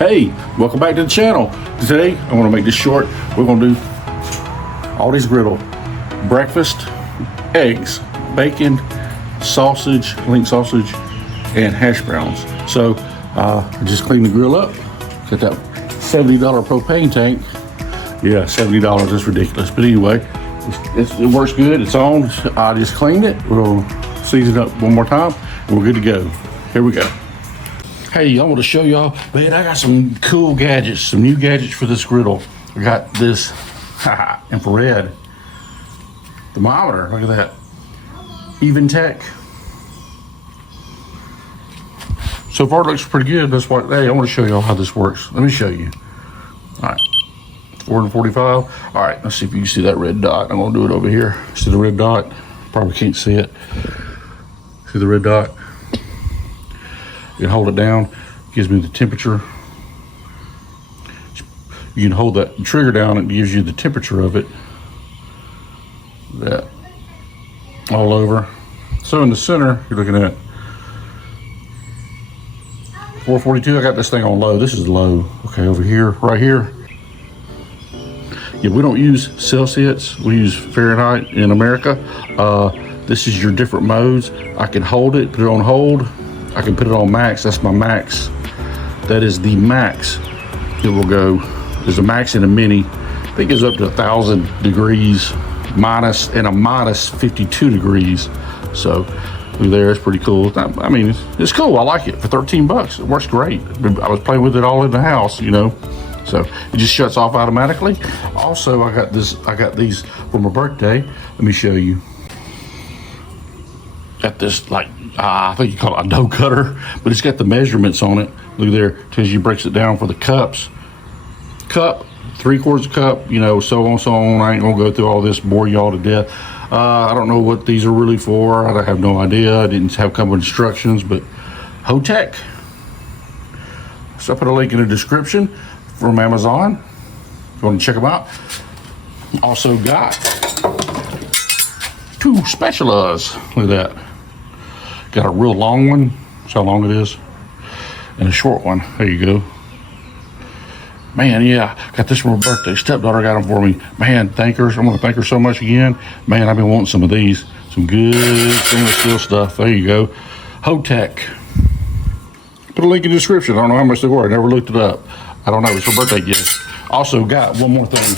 Hey, welcome back to the channel. Today, I want to make this short. We're going to do Aldi's Griddle. Breakfast, eggs, bacon, sausage, link sausage, and hash browns. So, I just cleaned the grill up. Got that $70 propane tank. Yeah, $70, that's ridiculous. But anyway, it works good, it's on. I just cleaned it. We'll season it up one more time, and we're good to go. Here we go. Hey, I want to show y'all, man, I got some cool gadgets, some new gadgets for this griddle. I got this infrared thermometer, look at that. Even Tech. So far it looks pretty good. That's why, hey, I want to show y'all how this works. Let me show you. All right, 445. All right, let's see if you can see that red dot. I'm gonna do it over here. See the red dot? Probably can't see it. See the red dot? You can hold it down, gives me the temperature. You can hold that trigger down, it gives you the temperature of it. That all over. So in the center, you're looking at 442. I got this thing on low. This is low. Okay, over here, right here. Yeah, we don't use Celsius. We use Fahrenheit in America. This is your different modes. I can hold it, put it on hold. I can put it on max. That's my max. That is the max. It will go. There's a max and a mini. I think it's up to 1,000 degrees minus and a minus 52 degrees. So there, it's pretty cool. I mean, it's cool. I like it for 13 bucks. It works great. I was playing with it all in the house, you know. So it just shuts off automatically. Also, I got these for my birthday. Let me show you. Got this, like, I think you call it a dough cutter, but it's got the measurements on it. Look there, tells you, breaks it down for the cups. Cup, 3/4 cup, you know, so on. I ain't gonna go through all this, bore y'all to death. I don't know what these are really for. I have no idea. I didn't have couple instructions, but Hotech. So I put a link in the description from Amazon. If you want to check them out. Also got 2 spatulas. Look at that. Got a real long one. That's how long it is. And a short one. There you go. Man, yeah, got this for my birthday. Stepdaughter got them for me. Man, thank her. I'm gonna thank her so much again. Man, I've been wanting some of these. Some good stainless steel stuff. There you go. Hotech. Put a link in the description. I don't know how much they were. I never looked it up. I don't know. It's her birthday gift. Also got one more thing.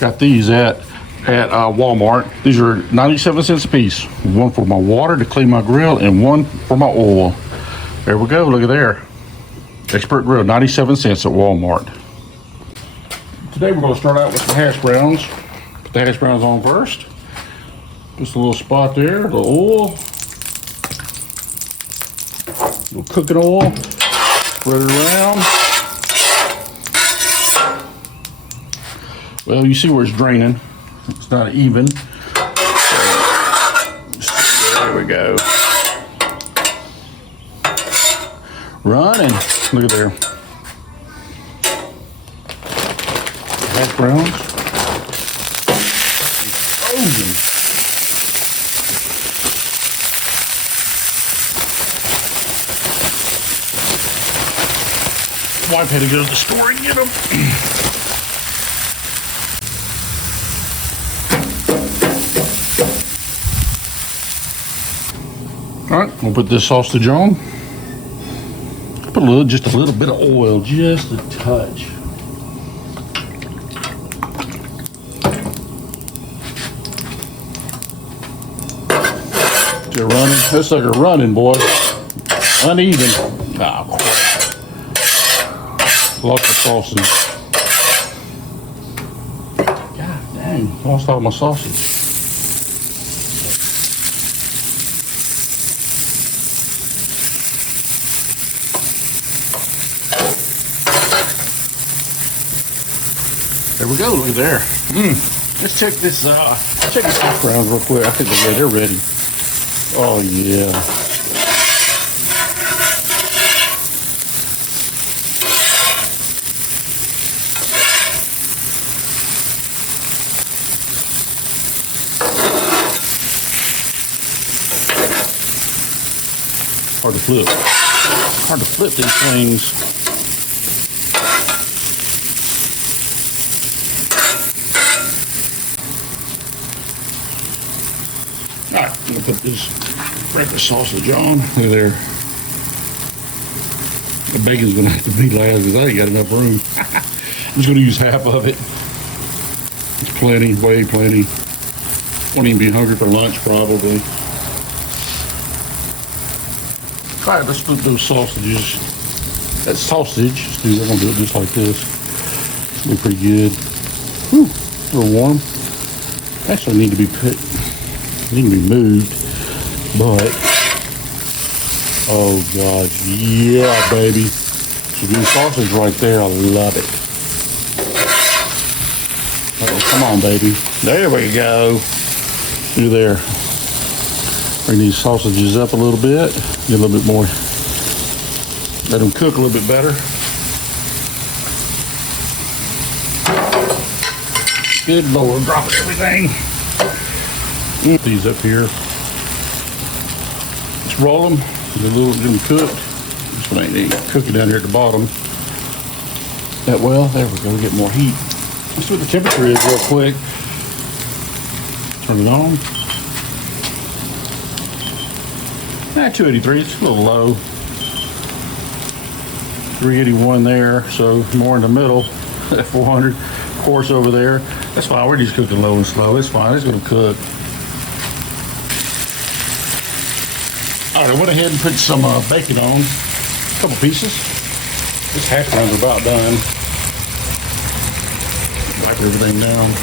Got these at Walmart. These are 97 cents a piece. One for my water to clean my grill and one for my oil. There we go. Look at there. Expert Grill, 97 cents at Walmart. Today we're going to start out with some hash browns. Put the hash browns on first. Just a little spot there, a little oil. A little cooking oil. Spread it around. Well, you see where it's draining. It's not even. There we go. Running. Look at there. Hash browns. Frozen. Wife had to go to the store and get them. All right, we'll put this sausage on. Put just a little bit of oil, just a touch. They're running. This like a running, boy. Uneven. Ah, crap. Lost the sausage. God dang, lost all my sausage. There we go, look at there. Let's check this hash browns real quick. I think they're ready. Oh yeah. Hard to flip. hard to flip these things. All right, I'm gonna put this breakfast sausage on. Look at there. The bacon's gonna have to be last because I ain't got enough room. I'm just gonna use half of it. It's plenty, way plenty. Won't even be hungry for lunch probably. All right, let's flip those sausages. That sausage, I'm gonna do it just like this. It'll be pretty good. Whew, a little warm. Actually need to be moved, but oh god, yeah, baby. So good sausage right there, I love it. Oh, come on, baby. There we go. Through there. Bring these sausages up a little bit. Get a little bit more. Let them cook a little bit better. Good Lord, dropping everything. Get these up here. Just roll them. Get them cooked. This one ain't any cooking down here at the bottom. That well, there we go. We get more heat. Let's see what the temperature is real quick. Turn it on. 283. It's a little low. 381 there, so more in the middle. At 400. Of course, over there. That's fine. We're just cooking low and slow. It's fine. It's going to cook. All right, I went ahead and put some bacon on. A couple pieces. This hash browns are about done. Wipe everything down.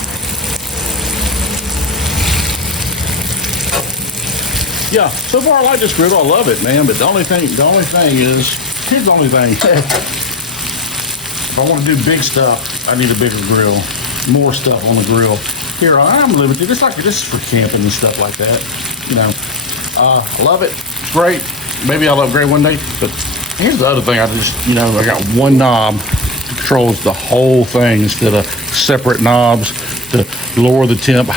Yeah, so far I like this griddle. I love it, man. But the only thing is, here's the only thing. If I want to do big stuff, I need a bigger grill. More stuff on the grill. Here, I'm limited. It's this is for camping and stuff like that. You know, I love it. It's great. Maybe I'll upgrade one day. But here's the other thing. I got one knob that controls the whole thing instead of separate knobs to lower the temp,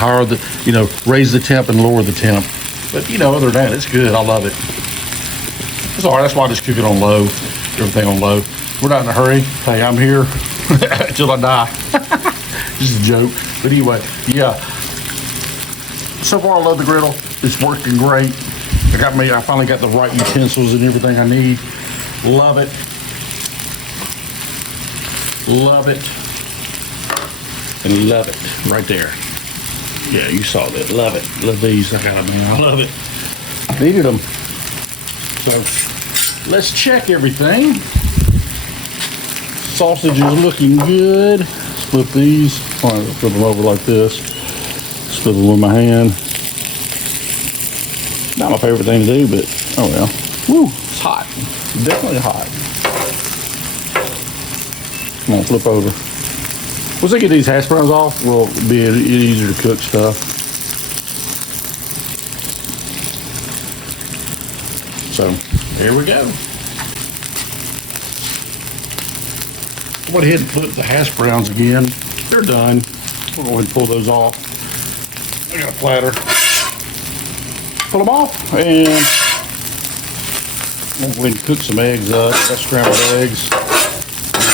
raise the temp and lower the temp. But, other than that, it's good. I love it. It's all right. That's why I just cook it on low. Everything on low. We're not in a hurry. Hey, I'm here until I die. Just a joke. But anyway, yeah. So far, I love the griddle. It's working great. I finally got the right utensils and everything I need. Love it. Love it. And love it. Right there. Yeah, you saw that. Love it. Love these. I got them, man. I love it. Needed them. So, let's check everything. Sausage is looking good. Flip these. Flip them over like this. Flip them with my hand. Not my favorite thing to do, but oh well. Woo, it's hot. Definitely hot. Come on, flip over. Once I get these hash browns off, will be easier to cook stuff. So, here we go. I went ahead and flip the hash browns again. They're done. We'll go ahead and pull those off. I got a platter. Pull them off, and we'll go ahead and cook some eggs up. Got scrambled eggs.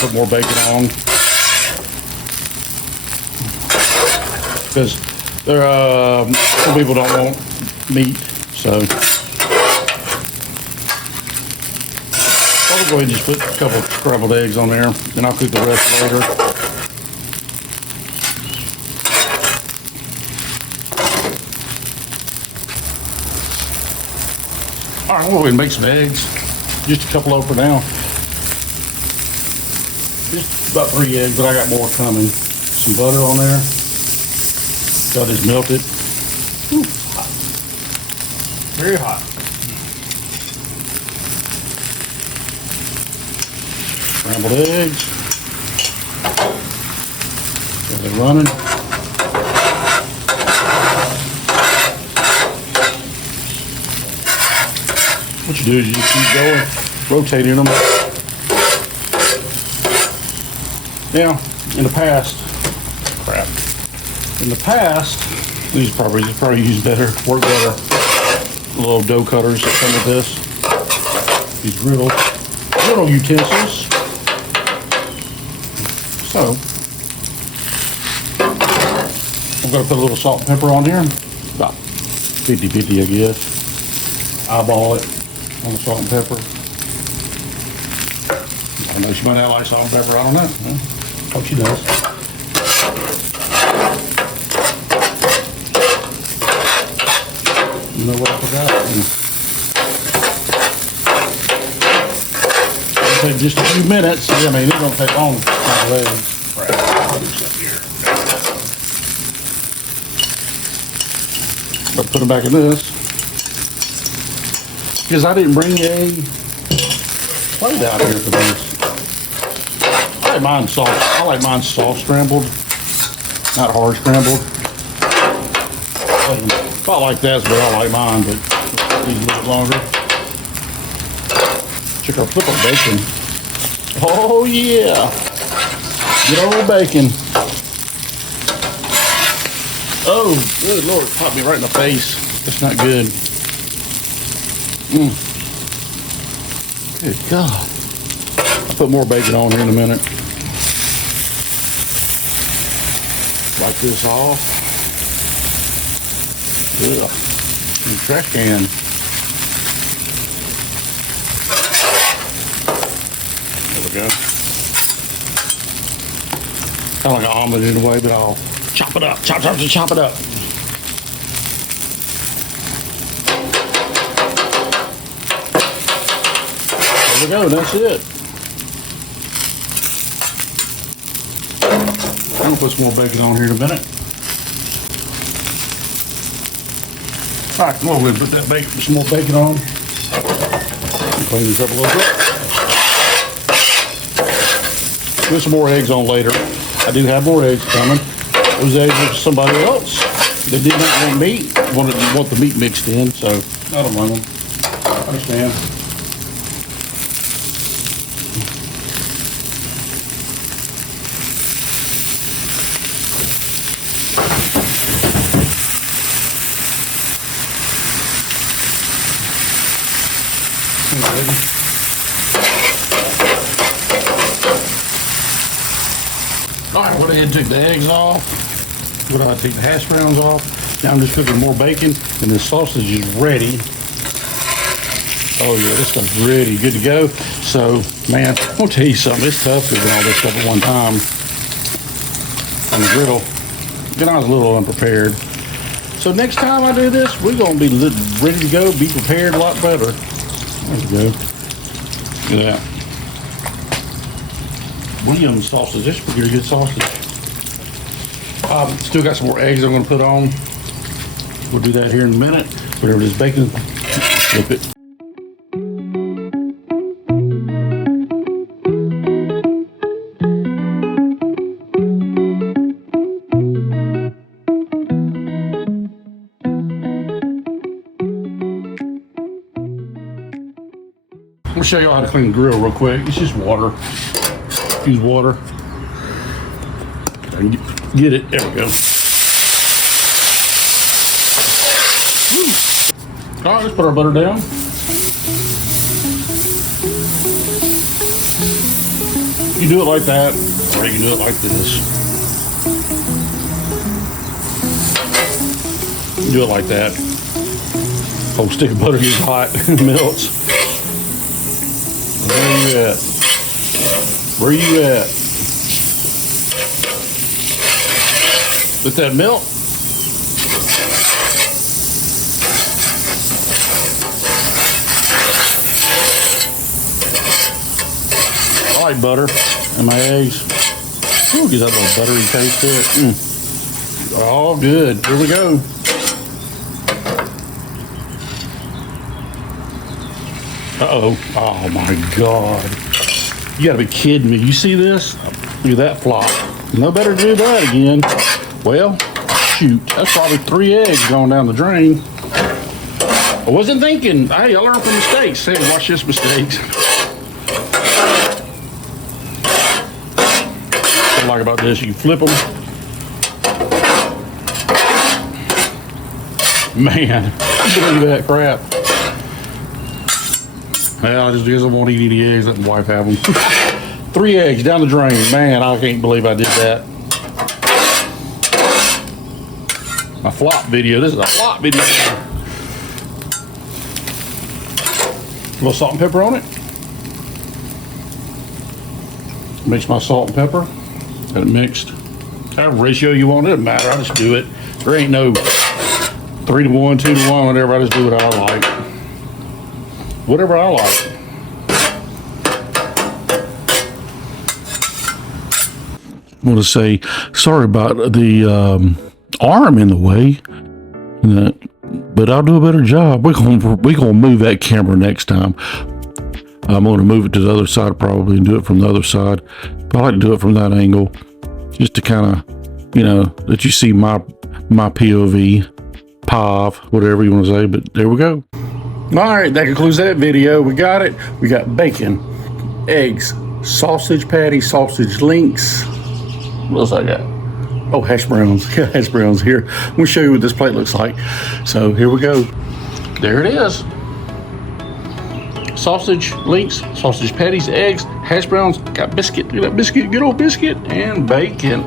Put more bacon on. Because some people don't want meat, so I'll go ahead and just put a couple of scrambled eggs on there, and I'll cook the rest later. All right, we'll go ahead and make some eggs. Just a couple over for now. Just about 3 eggs, but I got more coming. Some butter on there. Got this melted. Ooh, hot. Very hot. Scrambled eggs. Got it running. What you do is you just keep going, rotating them. Now, in the past, these probably use better, work better. Little dough cutters that come with this. These griddles. griddle utensils. So, I'm going to put a little salt and pepper on here. About 50-50, I guess. Eyeball it on the salt and pepper. I know she might not like salt and pepper, I don't know. Well, hope she does. You know what I forgot? It'll take just a few minutes. I mean, it don't take long. Right, I'll do something here. But put them back in this. Because I didn't bring a plate out here for this. I like mine soft scrambled, not hard scrambled. If I like that, but I like mine, but these a little bit longer. Check our flip on bacon. Oh yeah, good old bacon. Oh, good Lord, it popped me right in the face. That's not good. Good God. I'll put more bacon on here in a minute. Wipe this off. Ugh. In the trash can. There we go. Kind of like an omelet in a way, but I'll chop it up. Chop it up. There we go, that's it. I'm gonna put some more bacon on here in a minute. All right, come on, we're gonna put that bacon, some more bacon on. Clean this up a little bit. Put some more eggs on later. I do have more eggs coming. Those eggs are for somebody else. They did not want meat, want the meat mixed in, so I don't want them. I understand. All right, went ahead and took the eggs off. Went ahead and took the hash browns off. Now I'm just cooking more bacon, and the sausage is ready. Oh yeah, this stuff's ready, good to go. So, man, I'm gonna tell you something. It's tough cooking all this stuff at one time on the griddle. Then I was a little unprepared. So next time I do this, we're gonna be ready to go, be prepared a lot better. There we go. Look at that. William sausage. This is pretty good sausage. Still got some more eggs I'm going to put on. We'll do that here in a minute. Whatever this bacon, flip it. I'm going to show y'all how to clean the grill real quick. It's just water. Use water. I can get it. There we go. Woo. All right, let's put our butter down. You do it like that, or you can do it like this. You do it like that. Whole stick of butter gets hot and melts. Where you at? Where you at? Let that melt. I like butter and my eggs. Ooh, get that little buttery taste to it. All good. Here we go. Uh-oh. Oh my God. You gotta be kidding me. You see this? Look at that flop. No better to do that again. Well, shoot. That's probably 3 eggs going down the drain. I wasn't thinking. Hey, I learned from mistakes. Hey, watch this mistakes. What I like about this, you flip them. Man, look at that crap. Well, just because I won't eat any eggs, let my wife have them. 3 eggs down the drain. Man, I can't believe I did that. My flop video. This is a flop video. A little salt and pepper on it. Mix my salt and pepper. Got it mixed. However ratio you want, it doesn't matter. I just do it. There ain't no 3 to 1, 2 to 1, whatever. I just do what I like. Whatever I like. I want to say sorry about the arm in the way, but I'll do a better job. We're gonna move that camera next time. I'm going to move it to the other side probably and do it from the other side. But I like to do it from that angle, just to kind of, let you see my POV, whatever you want to say. But there we go. All right, that concludes that video. We got it. We got bacon, eggs, sausage patty, sausage links. What else I got? Oh, hash browns. Yeah, hash browns here. I'm going to show you what this plate looks like. So here we go. There it is. Sausage links, sausage patties, eggs, hash browns, got biscuit. Look at that biscuit, good old biscuit, and bacon.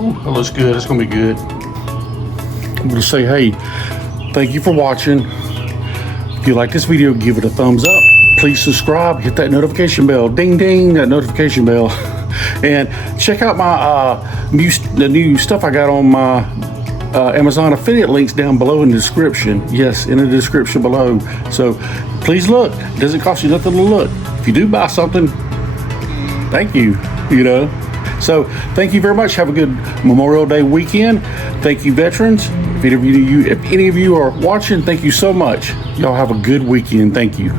Ooh, that looks good. That's going to be good. I'm going to say, hey, thank you for watching. If you like this video, give it a thumbs up. Please subscribe, hit that notification bell. Ding, ding, that notification bell. And check out my the new stuff I got on my Amazon affiliate links down below in the description. Yes, in the description below. So please look. It doesn't cost you nothing to look. If you do buy something, thank you. So thank you very much. Have a good Memorial Day weekend. Thank you, veterans. If any of you are watching, thank you so much. Y'all have a good weekend. Thank you.